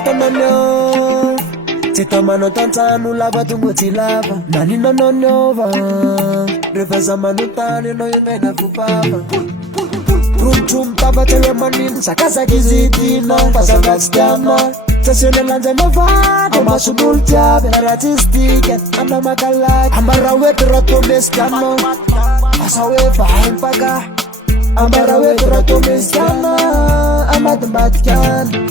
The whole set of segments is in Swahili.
matanonyo Tita manotantano lava tungoti lava Nani nononyova Reveza manotani no yunena kupapa Rumtum tava tewe manin Sakasa kizitina Pasagastiana Sesione lanja mavada Amasunul tiabe Naratistike Amna makalak Ambarawe terato meskano Asawe fahin paga Ambarawe terato meskano Amadambatkan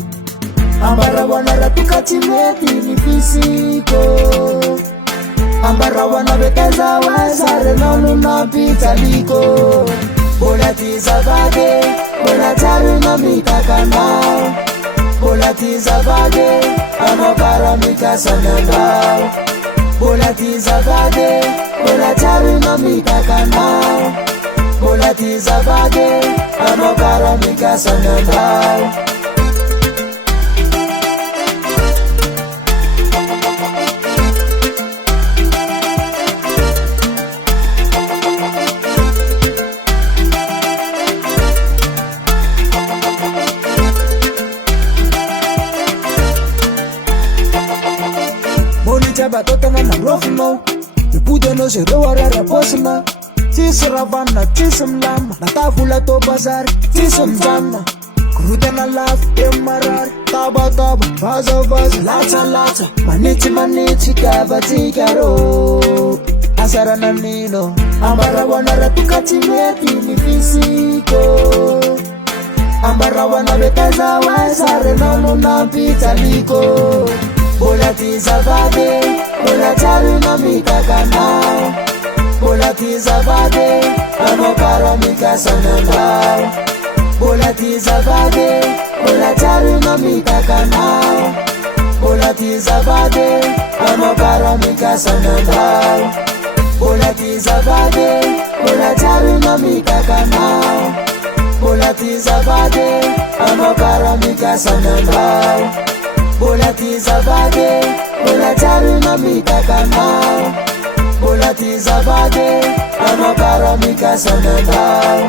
Ambarawana ratukati meti ni fisiko Ambarawana beteza wazare nonu na pitaliko Bolatiza vage, bolatari na mikakana Bolatiza vage, amabara mikasananda Bolatiza vage, bolatari na mikakana Bolatiza vage, amabara mikasananda Chaba totanga na rofno Ipude no se roarara posna Tis ravana, tis mlama Natavula to bazar, tis mzana Krude na laf, emarar Taba taba, vaza vaza Lata lata, maniti Kava tikaro Asara na nino Ambarawana ratukati meti ni fisiko Ambarawana beteza wazare nono na pitaliko Bolatiza vade, bolatari na mikakana Bolatiza vade, amokara mikasananda Bolatiza vade, bolatari na mikakana Bolatiza vade, amokara mikasananda Bolatiza vade, bolatari na mikakana Bolatiza vade, amokara mikasananda Bolatiza vage, bolatari na mikakana Bolatiza vage, amabara mikasananda